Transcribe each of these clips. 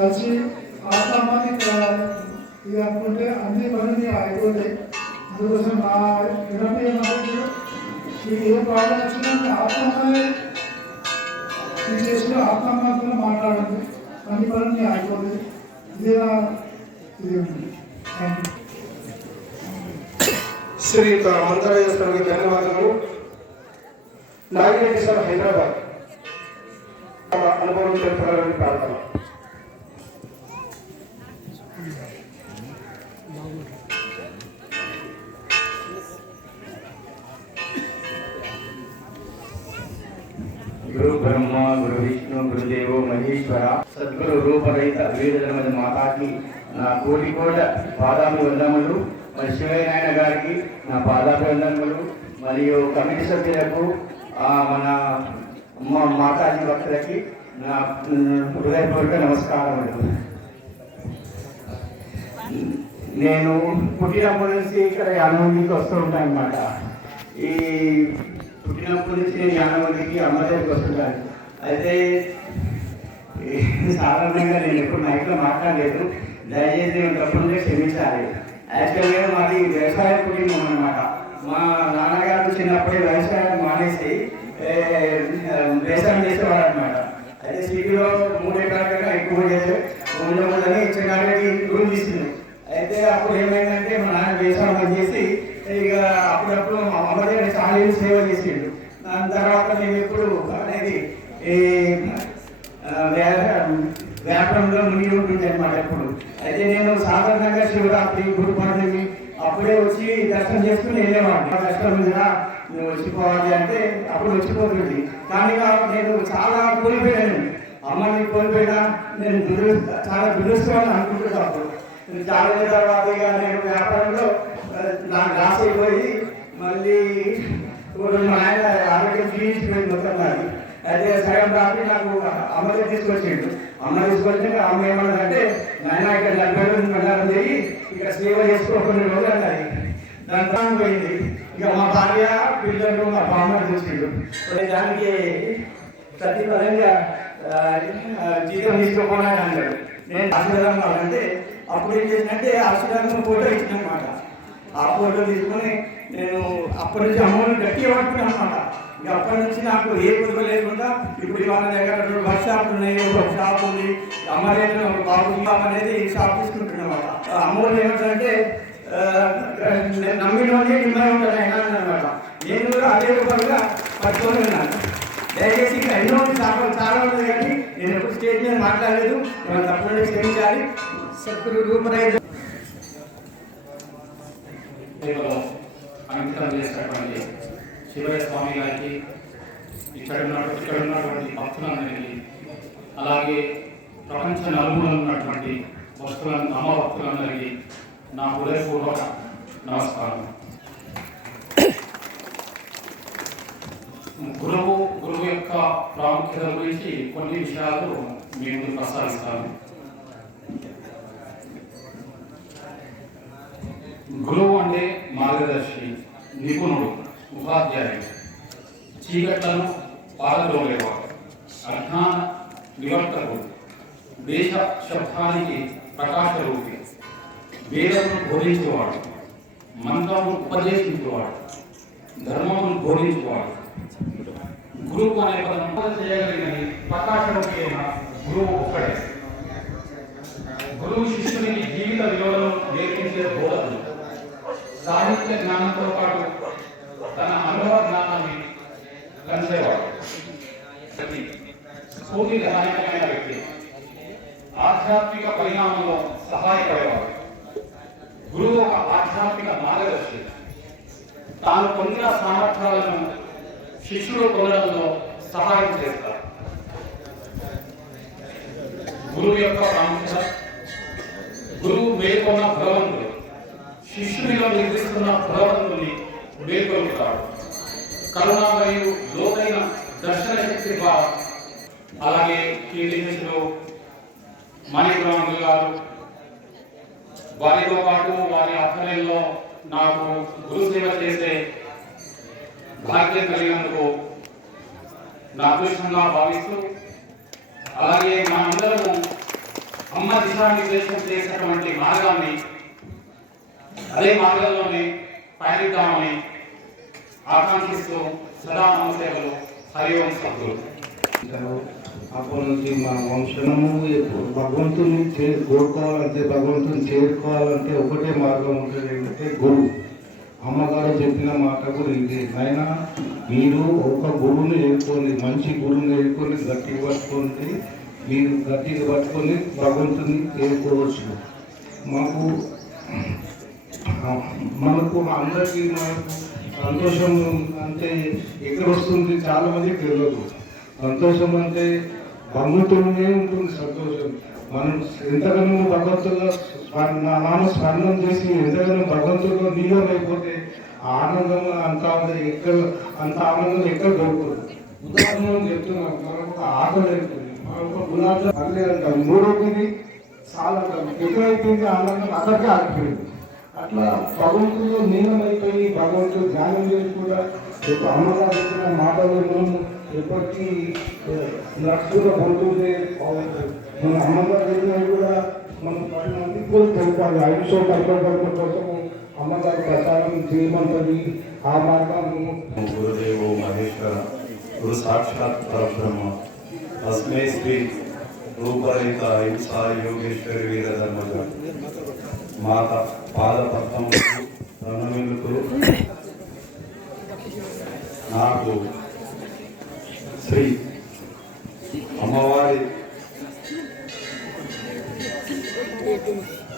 కలిసి ఆత్మాన్ని ఇక అనుకుంటే అన్ని పనులు అయిపోతాయి. అందుకోసం నా వినపి మీకు ఏ ప్రాబ్లం వచ్చినా ఆత్మనే చేసుకుని ఆత్మతో మాట్లాడండి, అన్ని పనులు అయిపోతుంది. ఇదే ఇది. Thank you. శ్రీయుత మంత్రాలయ స్వామికి ధన్యవాదాలు. నాగిరెడ్డి సార్ హైదరాబాద్ అనుభవం తెలుపాలని ప్రార్థన. गुरु ब्रह्मा गुरु विष्णु गुरुदेव महेश्वर सद्गुरु रूपरहित वीरधर्मద మాతాకి నా కోటి కోట పాదాభివందనములు. మరి శివయ్య నాయన గారికి నా పాదాభివందనములు. మరియు కమిటీ సభ్యులకు మన మాతాజీ భక్తులకి నా హృదయపూర్వక నమస్కారములు. నేను పుట్టినప్పటి నుంచి ఇక్కడ యానమందికి వస్తూ ఉంటాను అన్నమాట. ఈ పుట్టినప్పటి నుంచి నేను యానమందికి అమ్మ దగ్గరికి వస్తుంటాను. అయితే సాధారణంగా నేను ఎప్పుడు మైక్లో మాట్లాడలేదు, దయచేసి నేను తప్పకుండా క్షమించాలి. యాక్చువల్గా మాది వ్యవసాయ కుటుంబం అన్నమాట. మా నాన్నగారు చిన్నప్పుడే వ్యవసాయం మానేసి వ్యవసాయం చేసేవారు అనమాట. అయితే సిటీలో 3 ఎకరాల కన్నా ఎక్కువ చేసే ఉండమని చిన్నకి రూమ్ తీసుకుంది. అయితే అప్పుడు ఏమైందంటే మా నాన్న వ్యవసాయం చేసి ఇక అప్పుడప్పుడు అమ్మ దగ్గర చాలా సేవ చేసిండు. దాని తర్వాత మేము ఎప్పుడు అనేది ఈ వ్యాపారంలో మునిగి ఉంటుంది అనమాట ఎప్పుడు. అయితే నేను సాధారణంగా శివరాత్రి గురు పౌర్ణమి అప్పుడే వచ్చి దర్శనం చేసుకుని వెళ్ళేవాడిని. దర్శనం ఉందిరా నువ్వు వచ్చిపోవాలి అంటే అప్పుడు వచ్చిపోతుంది. కానీ నేను చాలా కోల్పోయాను, అమ్మని కోల్పోయినా నేను చాలా దురదృష్టం అనుకుంటున్నాను. అప్పుడు చాలా తర్వాత ఇక నేను వ్యాపారంలో నాకు లాస్ అయిపోయి మళ్ళీ మా ఆయన ఆరోగ్యం క్షీణించిపోయింది మొత్తం నాది. అయితే సగం రాత్రి నాకు అమ్మ తీసుకొచ్చిండు. అమ్మ తీసుకొచ్చాక అమ్మ ఏమన్నదంటే నాయన ఇక్కడ 40 రోజులు ప్రచారం చేయి, ఇక్కడ సేవ చేసుకో కొన్ని రోజులు అన్నది. దాని ప్రాణం పోయింది. ఇక మా భార్య పిల్లలు మా బామ్మ చూసిండు. దానికి ప్రతిఫలంగా జీతం తీసుకోపోవాలని అన్నాడు. నేను ఆశీర్వాదం కావాలంటే అప్పుడు ఏం చేసినంటే ఆశీర్వాదం ఫోటో ఇచ్చిందనమాట. ఆ ఫోటో తీసుకొని నేను అప్పటి నుంచి అమ్మని గట్టిగా పట్టుకున్నాను అనమాట. ఇక అప్పటి నుంచి నాకు ఏ కుదురు లేకుండా ఇప్పుడు వాళ్ళ దగ్గర 2 బస్ షాపులు ఉన్నాయి, ఒక షాప్ ఉంది, అమ్మరేట్లు ఒక బాబు అనేది షాప్ తీసుకుంటున్నాను అనమాట. అమ్మోళ్ళు ఏమంటారంటే నమ్మినోనే నిమ్మగా ఉంటాను అయినా అనమాట. నేను కూడా అదే రూపంగా పట్టుకొని ఉన్నాను. దయచేసి ఇక్కడ ఎన్నో షాపులు చాలా ఉంది, కానీ నేను ఎప్పుడు స్టేజ్ మీద మాట్లాడలేదు. మనం తప్పకుండా క్షమించాలి. సద్గురు రూపరహిత అంకితం చేసినటువంటి శివయ్య స్వామి గారికి, ఇక్కడ ఉన్నటువంటి భక్తులందరికీ, అలాగే ప్రపంచ నలుమూలలో ఉన్నటువంటి అమ్మ భక్తులందరికీ నా హృదయపూర్వక నమస్కారం. గురువు యొక్క ప్రాముఖ్యత గురించి కొన్ని విషయాలు మీ ముందు ప్రస్తావిస్తాను. గురువు అంటే మార్గదర్శి, నిపుణుడు, ఉపాధ్యాయుడు, చీకట్లను పారద్రోలేవాడు, అజ్ఞాన నివర్తకుడు, దేశ శబ్దానికి ప్రకాశ రూపి, వేదమును బోధించేవాడు, మంత్రమును ఉపదేశించేవాడు, ధర్మమును బోధించేవాడు. గురువు అనే పదం చేయగలిగినది ప్రకాశరూపి అయిన గురువు ఒక్కడే. గురువు శిష్యునికి జీవిత విలువలను నేర్పించే బోధకుడు. సాహిత్య జ్ఞానంతో పాటు తన అనుభవ జ్ఞానాన్ని పంచేవాడు. స్ఫూర్తిదాయకమైన వ్యక్తి, ఆధ్యాత్మిక పరిణామంలో సహాయపడేవాడు. గురువు ఒక ఆధ్యాత్మిక మార్గదర్శి. తాను పొందిన సామర్థ్యాలను శిష్యుడు పొందడంలో సహాయం చేస్తారు. గురువు యొక్క ప్రాముఖ్యత. గురువు మేల్కొన్న భగవంతుడు శిష్యునిలో నిర్మిస్తున్న భగవంతుని మేల్కొల్పుతాడు. కరుణ మరియు లోతైన దర్శన శక్తి ద్వారా. అలాగే కీర్తిశిష్యులు మణిగ్రాములు గారు, వారితో పాటు వారి ఆధ్వర్యంలో నాకు గురుసేవ చేసే భాగ్యం కలిగినందుకు నా అదృష్టంగా భావిస్తూ, అలాగే మనందరము అమ్మ దిశానిర్దేశం చేసినటువంటి మార్గాన్ని అదే మార్గంలోనే పయనిద్దామని ఆకాంక్షిస్తూ సదా నమసేవలు హరి ఓం సద్గురు. అప్పటి నుంచి మన వంశము భగవంతుని కోరుకోవాలంటే భగవంతుని చేరుకోవాలంటే ఒకటే మార్గం ఉంటుంది, ఏంటంటే గురువు. అమ్మగారు చెప్పిన మాట కూడా ఇది, అయినా మీరు ఒక గురువుని ఎదుర్కొని, మంచి గురువుని ఎదుర్కొని గట్టిగా పట్టుకొని, మీరు గట్టిగా పట్టుకొని భగవంతుని చేరుకోవచ్చు. మనకు అందరికీ సంతోషం అంటే ఎక్కడ వస్తుంది చాలా మందికి తెలియదు. సంతోషం అంటే భగవంతుడినే ఉంటుంది సంతోషం. మనం ఎంతగానో భగవంతుల్లో నామ స్మరణం చేసి ఎంతగానో భగవంతుల్లో నీలం అయిపోతే ఆనందం అంత ఆనందం ఎక్కడ దొరుకుతుంది. ఉదాహరణ చెప్తున్నాం, మనకు ఒక ఆకలి అవుతుంది, మనకు గులాబీ అన్నీ అంటాం, మూడోది చాలా అంటాం, ఎక్కడైపోయింది ఆనందం అక్కడికే ఆగిపోయింది. అట్లా భగవంతుల్లో నీలం అయిపోయి భగవంతుడు ధ్యానం చేసి కూడా అమ్మగారు చెప్పిన మాటలను ఎప్పటికీ నడుచుకుంటూ పోతుంటే మన అమ్మగారు చెప్పినవి కూడా మనం 10 మందికి కూడా తెలిపాలి. 500 కోసం అమ్మగారు ప్రచారం చేయమంటది. ఆ మార్గాన్ని గురుదేవో మహేశ్వర గురు సాక్షాత్ పరబ్రహ్మ తస్మై శ్రీ రూపరహిత అహింసా యోగేశ్వరి వీరధర్మజ మాత పాదపద్మం ప్రణమిలుతూ నాకు శ్రీ అమ్మవారి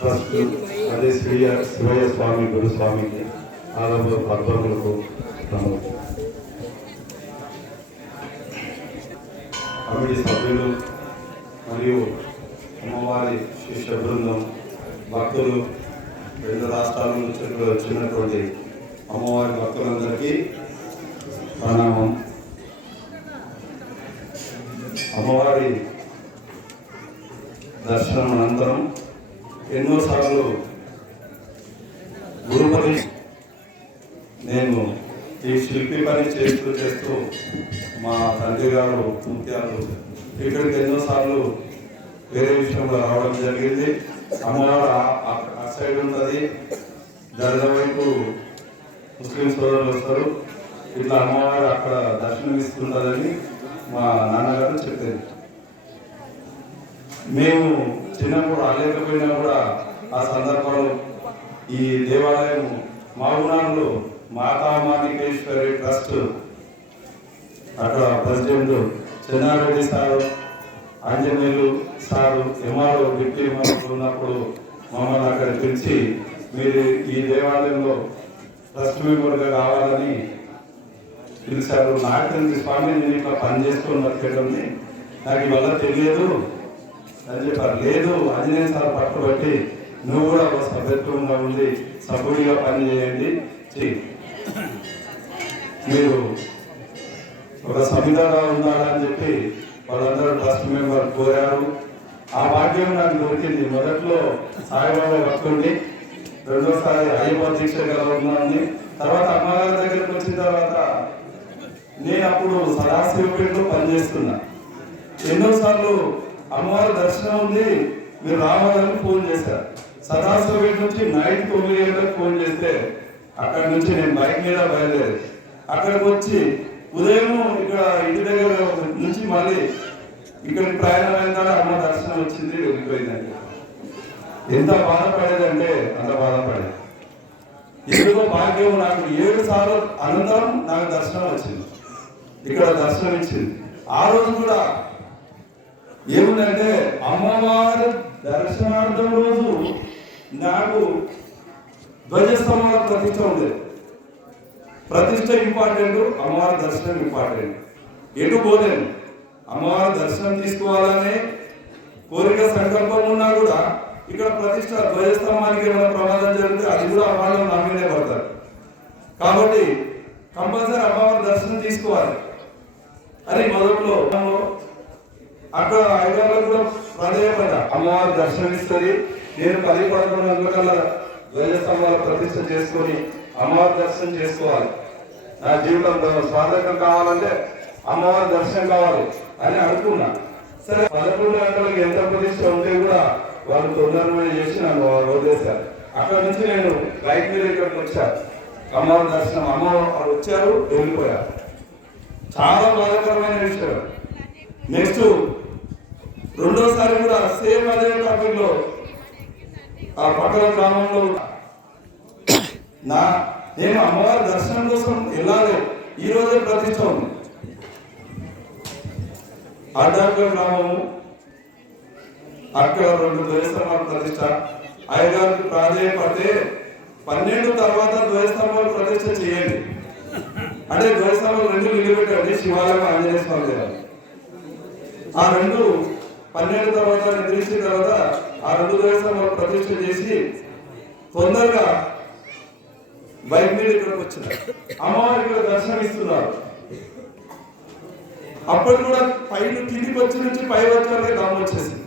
ట్రస్ట్ అదే శివయ్య స్వామి గురుస్వామికి ఆలయ పద్మములకు కమిటీ సభ్యులు మరియు అమ్మవారి శిష్య బృందం, భక్తులు, 2 రాష్ట్రాల నుంచి వచ్చినటువంటి అమ్మవారి భక్తులందరికీ ప్రణామం. అమ్మవారి దర్శనం అనంతరం ఎన్నోసార్లు గురుపరి నేను ఈ శిల్పి పని చేస్తూ మా తండ్రి గారు ముత్యాలు ఇక్కడికి ఎన్నోసార్లు వేరే విషయంలో రావడం జరిగింది. అమ్మవారు ఆ సైడ్ ఉంటుంది, దర్గా వైపు ముస్లిం సోదరులు వస్తారు, ఇట్లా అమ్మవారు అక్కడ దర్శనం ఇస్తుంటుందని మా నాన్నగారు చెప్పారు. మేము చిన్నప్పుడు రాలేకపోయినా కూడా ఆ సందర్భంలో ఈ దేవాలయం మాగునాడులో మాతామాణికేశ్వరి ట్రస్ట్ అక్కడ president Chennareddy sir, Anjaneyulu sir, MRO deputy MRO ఉన్నప్పుడు మమ్మల్ని అక్కడ పిలిచి మీరు ఈ దేవాలయంలో ట్రస్ట్ మెంబర్గా కావాలని పిలిచారు. నాకు తెలిసి స్వామి నేను ఇట్లా పని చేసుకొని బతికేటండి, నాకు ఇవల్ల తెలియదు అని చెప్పారు. లేదు, ఆంజనేయ సార్ పట్టుబట్టి నువ్వు కూడా ఒక సభ్యత్వంగా ఉండి సభ్యుడిగా పని చేయండి, మీరు ఒక సమితగా ఉండాలని చెప్పి వాళ్ళందరూ ట్రస్ట్ మెంబర్ కోరారు. ఆ భాగ్యం నాకు దొరికింది. మొదట్లో సాయిబాబా భక్తుడిని, రెండోసారి అయ్యప్ప దీక్షగా ఉన్నాను. తర్వాత అమ్మగారి దగ్గరికి వచ్చిన తర్వాత నేను అప్పుడు సదాశివపేటలో పనిచేస్తున్నా. ఎన్నోసార్లు అమ్మవారి దర్శనం ఉంది, మీరు రావాలని ఫోన్ చేశారు. సదాశివపేట నుంచి నైట్ 9 గంటలకు ఫోన్ చేస్తే అక్కడి నుంచి నేను బైక్ మీద బయలుదేరి అక్కడికి వచ్చి ఉదయం ఇక్కడ ఇంటి దగ్గర నుంచి మళ్ళీ ఇక్కడికి ప్రయాణం అయిన అమ్మ దర్శనం వచ్చింది, వెళ్ళిపోయిందండి. ఎంత బాధపడేదంటే అంత బాధపడేది. ఎందుకో భాగ్యం నాకు 7 సార్లు అనంతరం నాకు దర్శనం వచ్చింది, ఇక్కడ దర్శనం ఇచ్చింది. ఆ రోజు కూడా ఏముందంటే అమ్మవారి దర్శనార్థం రోజు నాకు ధ్వజస్తంభాల ప్రతిష్ట ఉండేది. ప్రతిష్ట ఇంపార్టెంట్, అమ్మవారి దర్శనం ఇంపార్టెంట్. ఎటు పోలేను, అమ్మవారి దర్శనం తీసుకోవాలనే కోరిక సంకల్పం ఉన్నా కూడా ఇక్కడ ప్రతిష్ట ధ్వజస్తంభానికి ఏమైనా ప్రమాదం జరిగితే అది కూడా వాళ్ళు నా మీదే పడతారు. కాబట్టి కంపల్సరీ అమ్మవారి దర్శనం తీసుకోవాలి అని మొదట్లో అక్కడ ఐదారులో కూడా ప్రాధాన్యపడ్డా. అమ్మవారి దర్శనం ఇస్తుంది, నేను 10-11 గంటల ధ్వజస్తంభాల ప్రతిష్ట చేసుకొని అమ్మవారి దర్శనం చేసుకోవాలి. నా జీవితం సార్థకం కావాలంటే అమ్మవారి దర్శనం కావాలి అని అనుకున్నా. సరే 11 గంటలకు ఎంత ప్రతిష్ట ఉంటే కూడా వాళ్ళు తొందరగా చేసి నన్ను వదిలేశారు. అక్కడ నుంచి నేను బైక్ మీద ఇక్కడికి వచ్చాను. అమ్మవారి దర్శనం, అమ్మవారు వచ్చారు, వెళ్ళిపోయారు. చాలా బాధాకరమైన విషయం. నెక్స్ట్ రెండోసారి కూడా సేమ్ అదే టాపిక్ లో ఆ పక్కన గ్రామంలో నేను అమ్మవారి దర్శనం కోసం వెళ్ళాలి. ఈ రోజే ప్రతిష్ట ఉంది. అడ్డాకుల గ్రామము, అక్కడ 2 ధ్వజస్తంభాల ప్రతిష్ట. అయ్యగారికి ప్రాధాన్యపడితే 12 తర్వాత ధ్వజస్తంభాల ప్రతిష్ట చేయండి అంటే ధ్వజస్తంభాలు 2 నిలబెట్టండి. శివాలయం, ఆంజనేయ స్వామి దేవాలయం ఆ 2 12 తర్వాత నిద్రించిన తర్వాత ఆ 2 ధ్వజస్తంభాలు ప్రతిష్ట చేసి తొందరగా బైక్ మీద ఇక్కడికి వచ్చినారు. అమ్మవారికి దర్శనం ఇస్తున్నారు. అప్పుడు కూడా పైన కిందికి వచ్చి నుంచి పై వచ్చే దమ్ము వచ్చేసింది.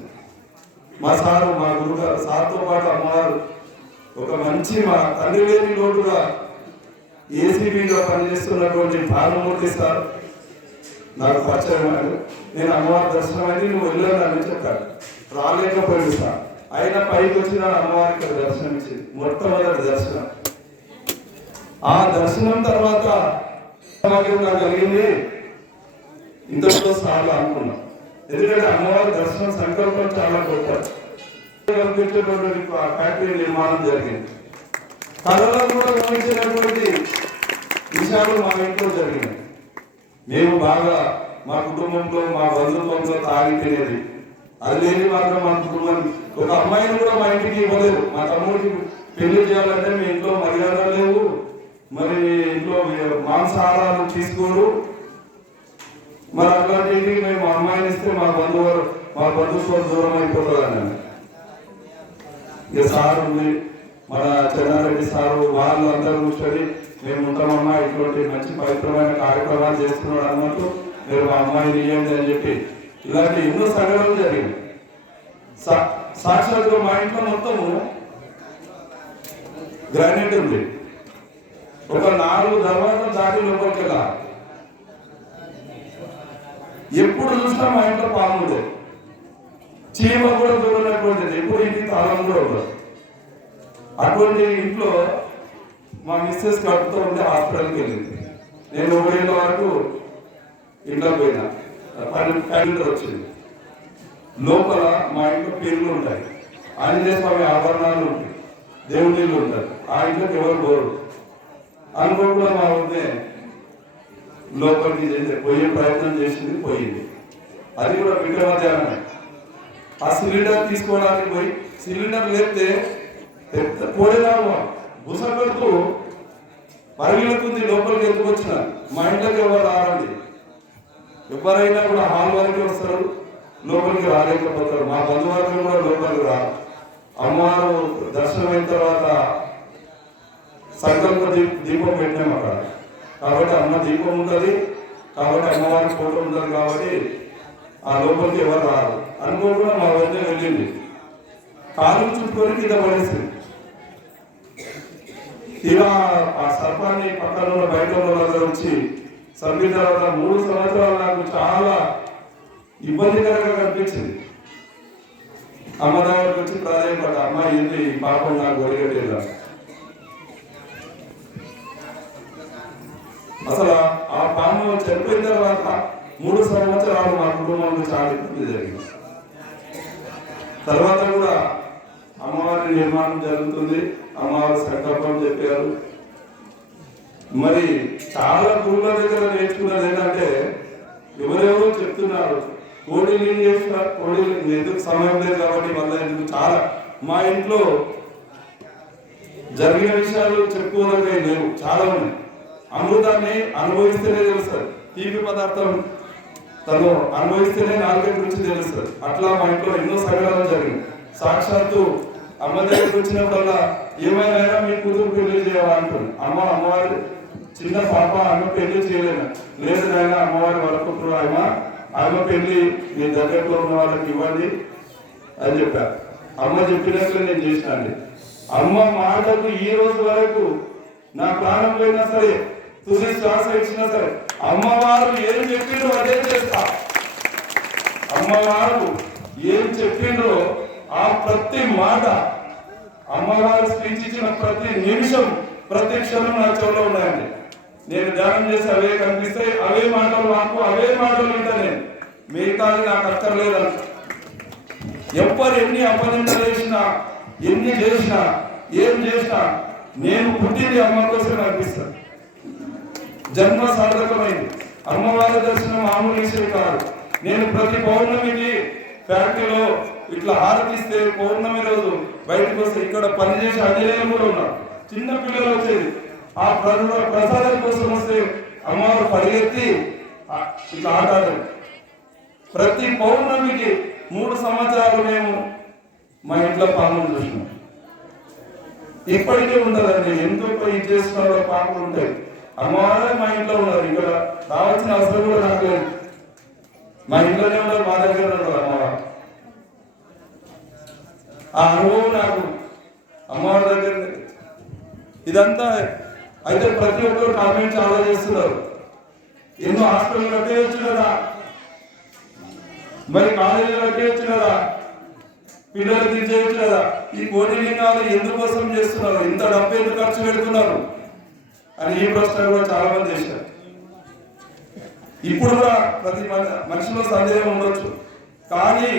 మా సారు, మా గురుగారు, సార్తో పాటు అమ్మవారు ఒక మంచి మా తండ్రి లేని లోటుగా ఏసీబీలో పనిచేస్తున్నటువంటి భానుమూర్తి సార్ నాకు పరిచయం. నేను అమ్మవారి దర్శనం అయితే నువ్వు వెళ్ళాలని చెప్పాను. రాలేకపోయింది సార్. అయినా పైకి వచ్చిన అమ్మవారికి దర్శనం ఇచ్చింది. మొట్టమొదటి దర్శనం. ఆ దర్శనం తర్వాత నాకు కలిగింది ఇంతలో చాలా అనుకున్నాం. ఎందుకంటే అమ్మవారి దర్శనం సంకల్పం చాలా గొప్ప. కల్పించేటువంటి ఫ్యాక్టరీ నిర్మాణం జరిగింది. కళలో కూడా గమనించినటువంటి విషయాలు మా ఇంట్లో జరిగినాయి. మేము బాగా మా కుటుంబంలో, మా బంధుత్వంలో తాగి తినేది. అది లేని మాత్రం మా కుటుంబం ఒక అమ్మాయిని కూడా మా ఇంటికి ఇవ్వలేదు. మా తమ్ముడికి పెళ్లి చేయాలంటే మీ ఇంట్లో మర్యాద లేవు, మరి ఇంట్లో మాంసాహారాలు తీసుకోరు, మరి అట్లాంటి మేము అమ్మాయిని ఇస్తే మా బంధుత్వం దూరం అయిపోతుందని ఇక సార్ ఉంది, మన చెన్నారెడ్డి సారు, వాళ్ళు అందరూ కూర్చొని మేము ఉంటామమ్మా, ఇటువంటి మంచి పవిత్రమైన కార్యక్రమాలు చేస్తున్నాడు అన్నట్టు మీరు మా అమ్మాయిని ఇవ్వండి అని చెప్పి ఇలాంటి ఎన్నో సంఘటనలు జరిగింది. సాక్షాత్గా మా ఇంట్లో మొత్తము గ్రానైట్ ఉంది. ఒక 4 దర్వాజాలు దాటి లోపలికి వెళ్ళాలి. ఎప్పుడు చూసినా మా ఇంట్లో పాము ఉండేది. చీమ కూడా దూరమైనటువంటిది. ఎప్పుడు ఇంటికి తాళం కూడా ఉండదు. అటువంటి ఇంట్లో మా మిస్సెస్ కడుపుతో ఉంటే హాస్పిటల్కి వెళ్ళింది. నేను 1 ఏళ్ళ వరకు ఇంట్లో పోయినా. 12 వచ్చింది. లోపల మా ఇంట్లో పేర్లు ఉంటాయి, ఆంజనేయ స్వామి ఆభరణాలు ఉంటాయి, దేవుళ్ళు ఉంటారు. ఆ ఇంట్లోకి ఎవరు పోరు. అనుకోకుండా మా ఉంటే లోపలికి పోయే ప్రయత్నం చేసింది, పోయింది. అది కూడా మిట్ట మధ్యాహ్నమే. ఆ సిలిండర్ తీసుకోవడానికి పోయి సిలిండర్ లేపితే పోయినాము బుసపెడుతూ పరిగెడుతుంది. లోపలికి ఎందుకు వచ్చిన మా ఇంట్లోకి ఎవరు రారండి. ఎవరైనా కూడా హాల్ వరకు వస్తారు, లోపలికి రాలేకపోతారు. మా బంధువర్గం కూడా లోపలికి రారు. అమ్మవారు దర్శనం అయిన తర్వాత సంకల్ప దీపం పెట్టినాం అక్కడ. కాబట్టి అమ్మ దీపం ఉంటుంది, కాబట్టి అమ్మవారి ఫోటో ఉంటుంది, కాబట్టి ఆ లోపలికి ఎవరు రారు. అనుకోకుండా మా వద్ద వెళ్ళింది, కాలు చుట్టుకొని కింద పడేసింది. ఇలా ఆ సర్పాన్ని పక్కన ఉన్న బయట వాళ్ళ వచ్చి సభ్యుల తర్వాత 3 సంవత్సరాలు నాకు చాలా ఇబ్బందికరంగా కనిపించింది. అమ్మ దగ్గరకు వచ్చి ప్రాధాన్యపడ్డ, అమ్మ ఏంటి ఈ పాపం నాకు ఒడిగట్టేదా. అసలు ఆ పాము చనిపోయిన తర్వాత 3 సంవత్సరాలు మా కుటుంబంలో చాలా ఇబ్బంది జరిగింది. తర్వాత కూడా అమ్మవారి నిర్మాణం జరుగుతుంది. అమ్మవారి సంకల్పం చెప్పారు. మరి చాలా గురువుల దగ్గర నేర్చుకున్నది ఏంటంటే ఎవరెవరో చెప్తున్నారు కోడిలు ఏం చేస్తున్నారు, కోడిలు ఎందుకు సమయం లేదు కాబట్టి వల్ల ఎందుకు చాలా మా ఇంట్లో జరిగిన విషయాలు చెప్పుకోదగ్గ లేవు, చాలా ఉన్నాయి. అమృతాన్ని అనుభవిస్తేనే తెలుస్తుంది, తీపి పదార్థం తను అనుభవిస్తేనే నాలుగైదు రుచి తెలుస్తుంది. అట్లా మా ఇంట్లో ఎన్నో సంఘటనలు జరిగింది. సాక్షాత్తు అమ్మ దగ్గరికి వచ్చినప్పుడల్లా ఏమైనా మీ కూతురు పెళ్లి చేయాలా అంటుంది. అమ్మవారి చిన్న పాప అమ్మ పెళ్లి చేయలేదు. లేదు నాయన అమ్మవారి వరకు ఆమె పెళ్లి మీ దగ్గరలో ఉన్న వాళ్ళకి ఇవ్వండి అని చెప్పారు. అమ్మ చెప్పినట్లు నేను చేసినండి. అమ్మ మాటకు ఈ రోజు వరకు నా ప్రాణం పోయినా సరే, తుది శ్వాస ఇచ్చినా సరే, అమ్మవారు ఏం చెప్పిందో అదే చేస్తా. అమ్మవారు ఏం చెప్పిండ్రో ఆ ప్రతి మాట, అమ్మవారు స్పీచ్ ఇచ్చిన ప్రతి నిమిషం ప్రతి క్షణం నా చెవులో ఉన్నాయండి. నేను ధ్యానం చేసి అవే కనిపిస్తాయి, అవే మాటలు నాకు, అవే మాటలు వింటా. నేను మిగతాది నాకు అక్కర్లేదంట. ఎవ్వరు ఎన్ని అపనిందలు చేసినా, ఎన్ని చేసినా, ఏం చేసినా నేను పుట్టింది అమ్మ కోసం అనిపిస్తాను. జన్మ సార్థకమైంది. అమ్మవారి దర్శనం మామూలు విషయం కాదు. నేను ప్రతి పౌర్ణమికి ఫ్యాక్టరీలో ఇట్లా హారతిస్తే పౌర్ణమి రోజు బయటకు వస్తే ఇక్కడ పనిచేసే అంజనేయులు కూడా ఉన్నారు. చిన్న పిల్లలు వచ్చేది ఆ ప్రసాదం కోసం వస్తే అమ్మవారు పరిగెత్తి ఇట్లా ఆడారు. ప్రతి పౌర్ణమికి 3 సంవత్సరాలు మేము మా ఇంట్లో పాములు చూసినాం. ఇప్పటికీ ఉండదండి. ఎంతో ఇది చేస్తున్న పాములు ఉంటాయి. అమ్మవారే మా ఇంట్లో ఉన్నారు. ఇక్కడ రావాల్సిన అవసరం కూడా నాకు లేదు. మా ఇంట్లోనే ఉన్నారు, మా దగ్గర ఉన్నారు అమ్మవారు. ఆ అనుభవం నాకు అమ్మవారి దగ్గర. ఇదంతా అయితే ప్రతి ఒక్కరు కామెంట్ చాలా చేస్తున్నారు. ఎన్నో హాస్పిటల్ కట్టేయచ్చు కదా, మరి కాలేజీలు కట్టేయచ్చు కదా, పిల్లలు తీసేయచ్చు కదా. ఈ కోటి లింగాలు ఎందుకోసం చేస్తున్నారు, ఇంత డబ్బు ఎందుకు ఖర్చు పెడుతున్నారు అని ఈ ప్రశ్న కూడా చాలా మంది చేశారు. ఇప్పుడు కూడా ప్రతి మనిషిలో సందేహం ఉండొచ్చు. కానీ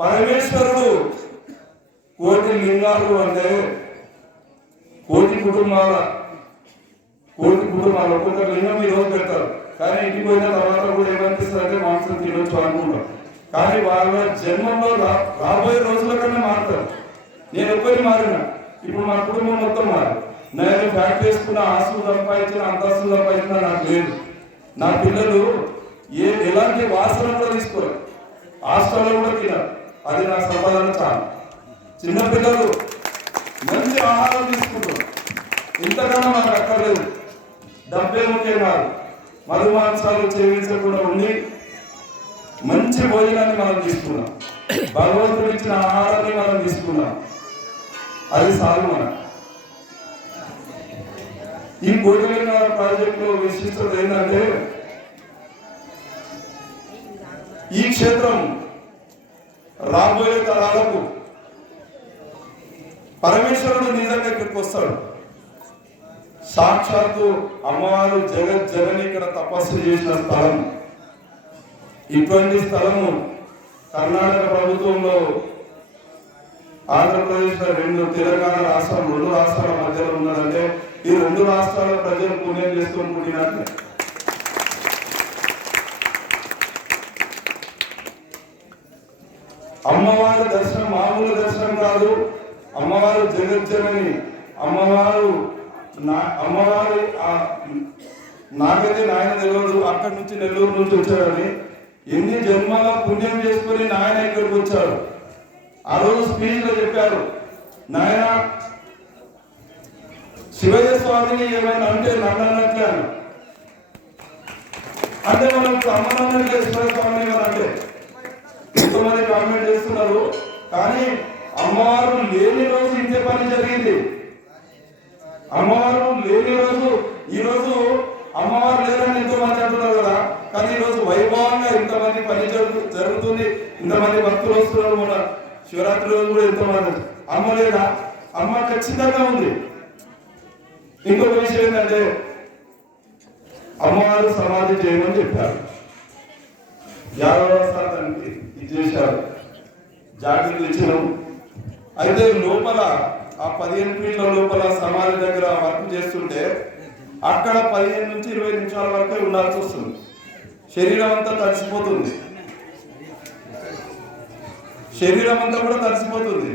పరమేశ్వరుడు కోటి లింగాలు అంటే కోటి కుటుంబాలు ఒక్కొక్క లింగం ఈ రోజు పెడతారు. కానీ ఇంటికి పోయిన తర్వాత కూడా ఏమనిపిస్తుంది అంటే మాంసం తినొచ్చు అనుకుంటారు. కానీ వాళ్ళ జన్మంలో రాబోయే రోజుల కన్నా మారుతారు. నేను ఒక్కరి మారిన, ఇప్పుడు మా కుటుంబం మొత్తం మారి. నేను ఫ్యాక్టరీ వేసుకున్న, ఆస్తులు సంపాదించిన, అంతస్తులు సంపాదించిన నాకు లేదు. నా పిల్లలు ఎలాంటి వాసన కూడా తీసుకోరు, హాస్టల్లో కూడా తినరు. అది నా సంపాదన చాలు. చిన్నపిల్లలు మంచి ఆహారం తీసుకుంటారు. ఇంతకన్నా మాకు అక్కర్లేదు. డబ్బే ముఖ్యం కాదు. మధుమాంసాలు చేయించకుండా ఉండి మంచి భోజనాన్ని మనం తీసుకున్నాం. భగవంతుడు ఇచ్చిన ఆహారాన్ని మనం తీసుకున్నాం. అది చాలు మనం. ఈ కోటిలింగ ప్రాజెక్టులో విశిష్టత ఏంటంటే ఈ క్షేత్రం రాబోయే తరాలకు పరమేశ్వరుడు నిజంగా ఇక్కడికి వస్తాడు. సాక్షాత్తు అమ్మవారు జగజ్జనని ఇక్కడ తపస్సు చేసిన స్థలం. ఇటువంటి స్థలము కర్ణాటక ప్రభుత్వంలో, ఆంధ్రప్రదేశ్ 2 తెలంగాణ రాష్ట్రం 2 రాష్ట్రాల మధ్యలో ఉన్నదంటే ఈ 2 రాష్ట్రాల ప్రజలు పుణ్యం చేసుకొని పుట్టినట్లే. అమ్మవారి దర్శనం మామూలు దర్శనం కాదు. అమ్మవారు జగజ్జనని. అమ్మవారు నాకైతే నాయన తెలియదు. అక్కడి నుంచి నెల్లూరు నుంచి వచ్చాడని ఎన్ని జన్మల పుణ్యం చేసుకుని నాయన ఇక్కడికి వచ్చాడు. ఆ రోజు స్పీచ్ లో చెప్పారు, నాయన శివయ్య స్వామిని ఏమైనా అంటే నన్ను అన్నట్లే అంటే మనం అమ్మనన్నట్లే శివయ్య స్వామిని ఏమైనా అంటే ఎంతమంది కామెంట్ చేస్తున్నారు. కానీ అమ్మవారు లేని రోజు ఇంతే పని జరిగింది. అమ్మవారు లేని రోజు, ఈ రోజు అమ్మవారు లేదని ఎంతో మంది అంటున్నారు కదా. కానీ ఈ రోజు వైభవంగా ఇంతమంది పని జరుగుతుంది, ఇంతమంది భక్తులు వస్తున్నారు. మన శివరాత్రి రోజు కూడా ఎంతమంది. అమ్మ లేదా? అమ్మ ఖచ్చితంగా ఉంది. ఇంకొక విషయం ఏంటంటే అమ్మవారు సమాధి చేయమని చెప్పారు. 50వ స్థానానికి ఇచ్చేశారు, జాగ్రత్తలు ఇచ్చినాం. అయితే లోపల ఆ 15 ఫీట్ల లోపల సమాధి దగ్గర వర్క్ చేస్తుంటే అక్కడ 15 నుంచి 20 నిమిషాల వరకే ఉండాల్సి వస్తుంది. శరీరం అంతా తడిసిపోతుంది. శరీరం అంతా కూడా తడిసిపోతుంది.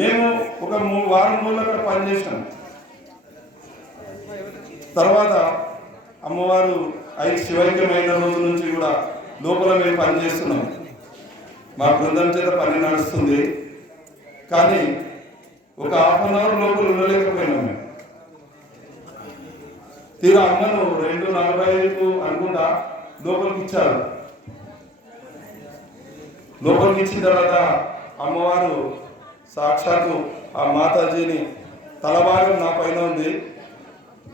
మేము ఒక 3 వారం రోజులు అక్కడ పనిచేసినాం. తర్వాత అమ్మవారు శివైక్యమైన రోజు నుంచి కూడా లోపల మేము పనిచేస్తున్నాం. మా బృందం చేత పని నడుస్తుంది. కానీ ఒక ½ అన్ అవర్ లోపల ఉండలేకపోయినాం మేము. తీరా అమ్మను 2:45 అనుకుంటా లోపలికి ఇచ్చారు. లోపలికి ఇచ్చిన తర్వాత అమ్మవారు సాక్షాత్తు ఆ మాతాజీని తలభాగం నా పైన ఉంది.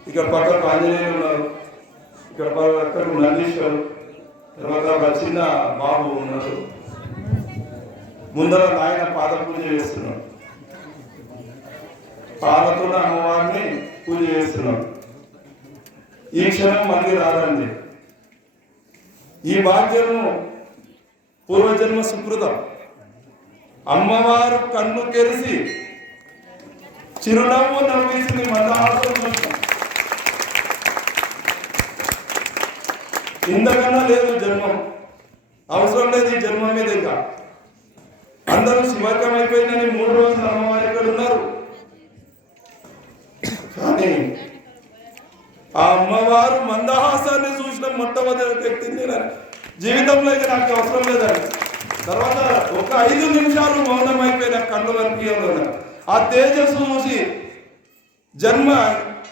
ఇక్కడ పక్కకు ఆంజనేయులు ఉన్నారు, ఇక్కడ పక్కకు నందీశ్వరు, తర్వాత ఒక చిన్న బాబు ఉన్నారు. ముందర నాయన పాద పూజ చేస్తున్నాడు, పాలతో అమ్మవారిని పూజ చేస్తున్నాడు. ఈ క్షణం మళ్ళీ రాదండి. ఈ భాగ్యము పూర్వజన్మ సుకృతం. అమ్మవారు కన్ను తెరిచి చిరునవ్వు నవ్వేసింది మందహాసం. ఇంతకన్నా లేదు జన్మం, అవసరం లేదు ఈ జన్మం మీద. ఇంకా అందరూ శివకం అయిపోయిందని 3 రోజులు అమ్మవారు ఇక్కడ ఉన్నారు. కానీ ఆ అమ్మవారు మందహాసాన్ని చూసిన మొట్టమొదటి వ్యక్తి నేనని. జీవితంలో ఇక నాకు అవసరం లేదని. తర్వాత ఒక 5 నిమిషాలు మౌనం అయిపోయిన కళ్ళు కనిపించలేదు. ఆ తేజస్సు చూసి జన్మ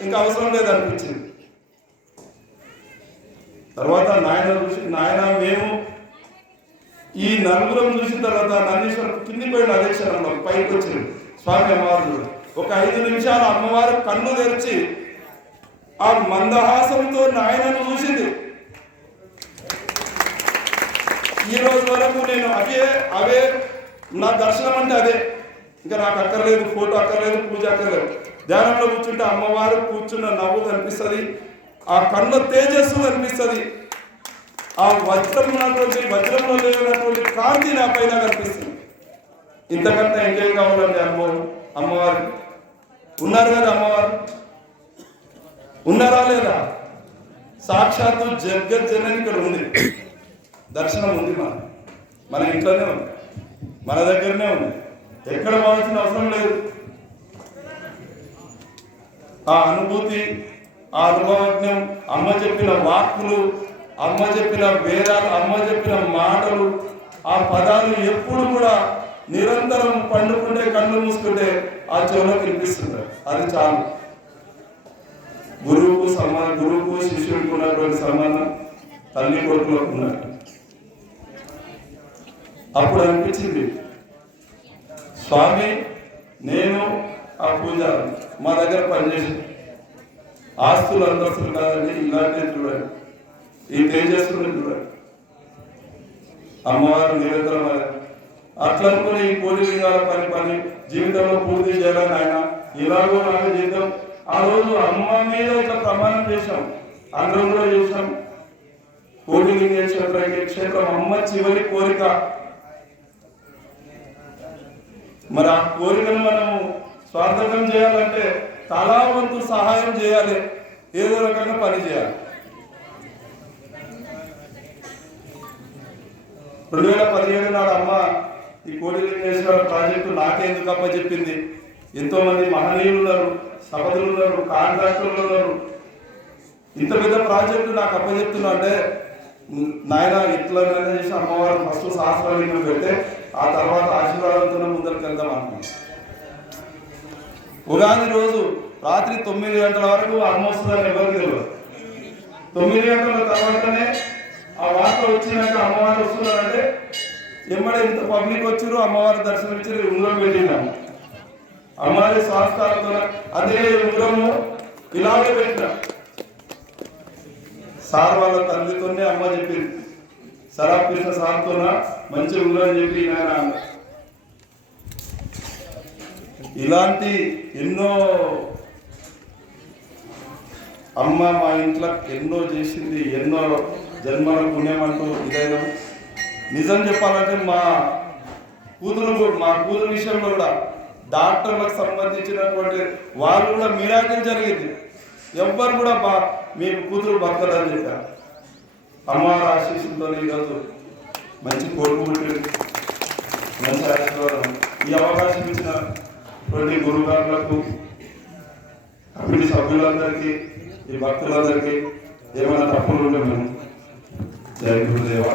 ఇంకా అవసరం లేదనిపించింది. తర్వాత నాయన చూసి, నాయన మేము ఈ నలుగురం చూసిన తర్వాత నందీశ్వరం కింది పోయిన అధ్యక్షరంలో పైకి వచ్చింది స్వామి అమ్మవారు. ఒక 5 నిమిషాలు అమ్మవారు కన్ను తెరిచి ఆ మందహాసంతో నాయనను చూసింది. ఈ రోజు వరకు నేను అవే నా దర్శనం అంటే అదే. ఇంకా నాకు అక్కర్లేదు, ఫోటో అక్కర్లేదు, పూజ అక్కర్లేదు. ధ్యానంలో కూర్చుంటే అమ్మవారు కూర్చున్న నవ్వు కనిపిస్తుంది, ఆ కళ్ళ తేజస్సు కనిపిస్తుంది, ఆ వజ్రంలో లేనటువంటి కాంతి నా పైన కనిపిస్తుంది. ఇంతకంటే ఇంకేం కావాలండి అమ్మవారు ఉన్నారు కదా. అమ్మవారు ఉన్నారా లేదా? సాక్షాత్తు జగజ్జనని ఇక్కడ ఉంది. దర్శనం ఉంది, మన ఇంట్లోనే ఉంది, మన దగ్గరనే ఉంది. ఎక్కడ పోవాల్సిన అవసరం లేదు. ఆ అనుభూతి, ఆ అనుభవజ్ఞం, అమ్మ చెప్పిన వాక్కులు, అమ్మ చెప్పిన వేదాలు, అమ్మ చెప్పిన మాటలు, ఆ పదాలు ఎప్పుడు కూడా నిరంతరం పండుకుంటే కళ్ళు మూసుకుంటే ఆ చెవులో వినిపిస్తుంది. అది చాలు. గురువుకు శిష్యుడికి ఉన్నటువంటి సంబంధం తల్లి కొడుకులకు ఉన్నట్టు. అప్పుడు అనిపించింది, స్వామి నేను ఆ పూజ మా దగ్గర పనిచేసి ఆస్తులు అంతస్తులు కాదండి, ఇలాంటివి చూడండి, ఈ తేజస్సుని చూడండి, అమ్మవారు నిరంతరం అట్లా అనుకుని ఈ కోటి లింగాల పని జీవితంలో పూర్తి చేయాలని ఆయన ఇలాగో నాగా జీవితం. ఆ రోజు అమ్మ మీద ఇట్లా ప్రమాణం చేశాం, అందరం కూడా చేశాం. కోటిలింగేశ్వర క్షేత్రం అమ్మ చివరి కోరిక. మరి ఆ కోరికను మనము స్వార్థకం చేయాలంటే తలా వంతు సహాయం చేయాలి, ఏదో రకంగా పని చేయాలి. 2017 నాడు అమ్మ ఈ కోటిలింగేశ్వర ప్రాజెక్టు నాకెందుకు అప్పచెప్పింది. ఎంతో మంది మహనీయులు ఉన్నారు, సభ్యులు ఉన్నారు, కాంట్రాక్టర్లు ఉన్నారు. ఇంత పెద్ద ప్రాజెక్టు నాకు అప్పచెప్తున్నా అంటే నాయన ఇట్లా చేసి అమ్మవారు ఫస్ట్ సహస్రాలింగం పెడితే ఆ తర్వాత ఆశీర్వాదంతో ముందరికి వెళ్దాం అనుకున్నాం. ఉగాది రోజు రాత్రి 9 గంటల వరకు అమ్మ వస్తుందని ఎవరికి తెలియదు. 9 గంటల తర్వాతనే ఆ వార్త వచ్చినాక అమ్మవారు వస్తున్నారంటే ఎమ్మడే ఇంత పబ్లిక్ వచ్చారు, అమ్మవారి దర్శనం ఇచ్చి ఉంగరం పెట్టినాము. అమ్మవారి సంస్కారంతో అదే ఉంగరము ఇలాగే పెట్టిన. సార్ వాళ్ళ తండ్రితోనే అమ్మ చెప్పింది, సరాబ్ కృష్ణ సార్తోన మంచి ఉంగరం చెప్పి నాయన. ఇలాంటి ఎన్నో అమ్మ మా ఇంట్లో ఎన్నో చేసింది, ఎన్నో జన్మల పుణ్యం అంటూ ఇదైనా. నిజం చెప్పాలంటే మా కూతురు విషయంలో కూడా డాక్టర్లకు సంబంధించినటువంటి వాళ్ళు కూడా మిరాకిల్ జరిగింది. ఎవ్వరు కూడా మీ కూతురు బతకదని చెప్పారు. అమ్మవారి ఆశీస్సులతో ఈరోజు మంచి కొడుకు మంచి ఆశీర్వాదం. ఈ అవకాశం ఇచ్చినటువంటి గురుగారులకు, కమిటీ సభ్యులందరికీ, ఈ భక్తులందరికీ ఏమైనా తప్పులు ఉంటే మేము జై గురుదేవ.